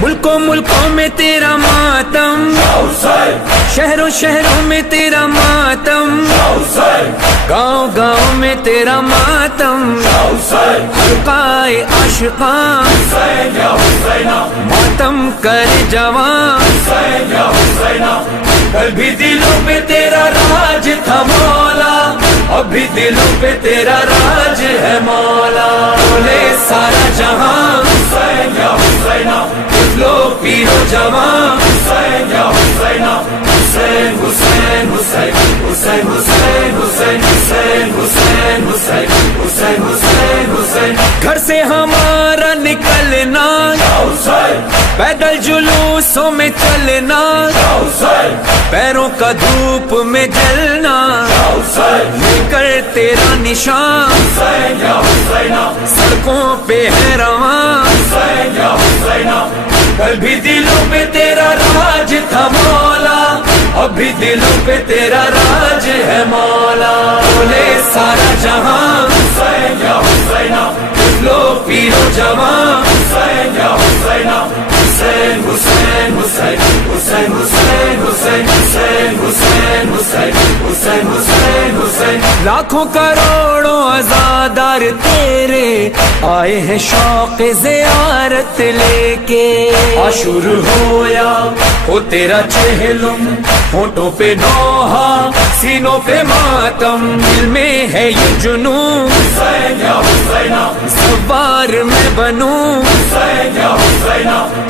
ملکوں ملکوں میں تیرا ماتم، شہروں شہروں میں تیرا ماتم، گاؤں گاؤں میں تیرا ماتم، حلقائے عاشقاں ماتم کر جوان، کل بھی دلوں پہ تیرا راج تھا مولا، اب بھی دلوں پہ تیرا راج ہے مولا، بولے سارا جہاں لو پیرو جوان، حسین حسین حسین حسین حسین حسین حسین حسین حسین حسین حسین حسین، گھر سے ہمارا نکلنا پیدل جلوسوں میں چلنا، پیروں کا دھوپ میں جلنا، لے کر تیرا نشان سڑکوں پہ ہے رواں، کل بھی دلوں پہ تیرا راج تھا مولا، اب بھی دلوں پہ تیرا راج ہے مولا، بولے سارا جہاں لو پیرو جوان، حسین حسین حسین حسین حسین حسین حسین حسین حسین حسین حسین حسین، لاکھوں کروڑوں عزادار تیرے آئے ہیں شوق زیارت لے کے، عاشور ہو یا ہو تیرا چہلم، ہونٹوں پہ نوحہ سینوں پہ ماتم، دل میں ہے یہ جنون سوار میں بنوں،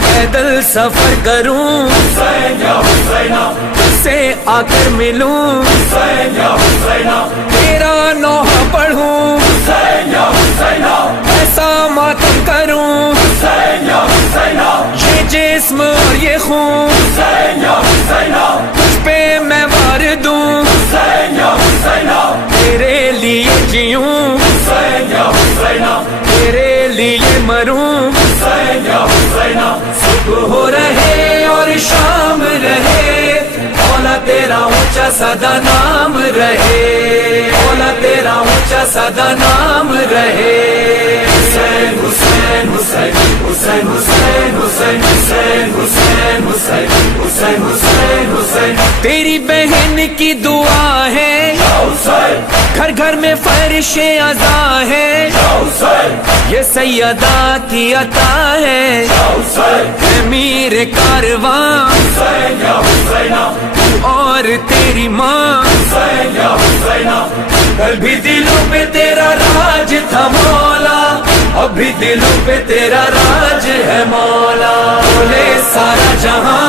پیدل سفر کروں سے آ کر ملوں، تیرا نوحہ پڑھوں ایسا ماتم کروں، یہ جسم اور یہ خون تجھ پہ میں وار دوں، تیرے لیے جیوں تیرے لیے مروں، صبح ہو رہے اور شام رہے، مولا تیرا اونچا سدا نام رہے، مولا تیرا اونچا سدا نام رہے، حسین حسین حسین حسین حسین حسین حسین حسین حسین حسین حسین حسین، تیری بہن کی دعا ہے گھر گھر میں فرش عزا ہے، یہ سیدہ کی عطا ہے امیر کارواں اور تیری ماں، کل بھی دلوں پہ تیرا راج تھا مولا، اب بھی دلوں پہ تیرا راج ہے مولا، بولے سارا جہاں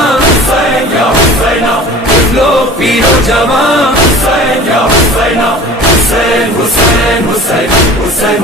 لو پیرو جوان، حسین حسین حسین حسین حسین حسین